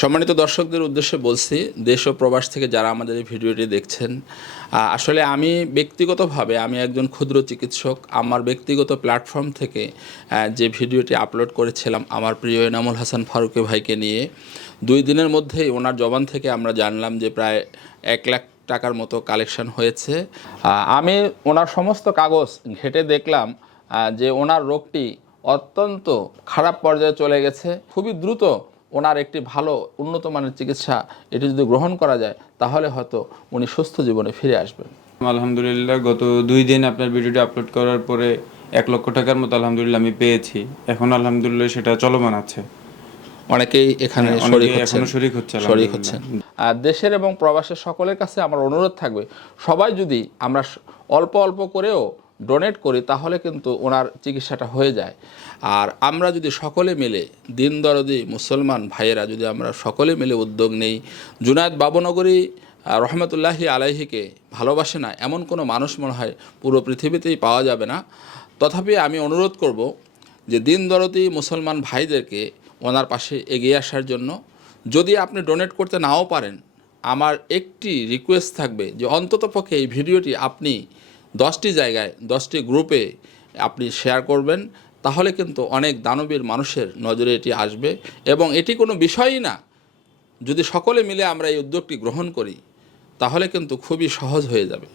সম্মানিত দর্শকদের উদ্দেশ্যে বলছি, দেশ ও প্রবাস থেকে যারা আমাদের এই ভিডিওটি দেখছেন আসলে আমি ব্যক্তিগতভাবে আমি একজন ক্ষুদ্র চিকিৎসক। আমার ব্যক্তিগত প্ল্যাটফর্ম থেকে যে ভিডিওটি আপলোড করেছিলাম আমার প্রিয় এনামুল হাসান ফারুকে ভাইকে নিয়ে, দুই দিনের মধ্যেই ওনার জবান থেকে আমরা জানলাম যে প্রায় এক লাখ টাকার মতো কালেকশন হয়েছে। আমি ওনার সমস্ত কাগজ ঘেটে দেখলাম যে ওনার রোগটি অত্যন্ত খারাপ পর্যায়ে চলে গেছে। খুবই দ্রুত ওনার একটি ভালো উন্নত মানের চিকিৎসা এটি যদি গ্রহণ করা যায় তাহলে হয়তো উনি সুস্থ জীবনে ফিরে আসবেন। আলহামদুলিল্লাহ গত দুই দিন আপনার ভিডিওটি আপলোড করার পরে এক লক্ষ টাকার মতো আলহামদুলিল্লাহ আমি পেয়েছি। এখন আলহামদুলিল্লাহ সেটা চলমান আছে। অনেকেই এখানে হ্যাঁ, শরীক হচ্ছেন। হচ্ছেন আর দেশের এবং প্রবাসের সকলের কাছে আমার অনুরোধ থাকবে সবাই যদি আমরা অল্প অল্প করেও ডোনেট করি, তাহলে কিন্তু ওনার চিকিৎসাটা হয়ে যায়। আর আমরা যদি সকলে মিলে দিন দরদি মুসলমান ভাইয়েরা যদি আমরা সকলে মিলে উদ্যোগ নেই, জুনায়দ বাবনগরী রহমতুল্লাহি আলাইহিকে ভালোবাসে না, এমন কোনো মানুষ মনে হয় পুরো পৃথিবীতেই পাওয়া যাবে না। তথাপি আমি অনুরোধ করব যে দিন দরদি মুসলমান ভাইদেরকে ওনার পাশে এগিয়ে আসার জন্য, যদি আপনি ডোনেট করতে নাও পারেন, আমার একটি রিকোয়েস্ট থাকবে যে অন্ততপক্ষে এই ভিডিওটি আপনি দশটি জায়গায়, দশটি গ্রুপে আপনি শেয়ার করবেন, তাহলে কিন্তু অনেক দানবীর মানুষের নজরে এটি আসবে। এবং এটি কোনো বিষয়ই না, যদি সকলে মিলে আমরা এই উদ্যোগটি গ্রহণ করি, তাহলে কিন্তু খুবই সহজ হয়ে যাবে।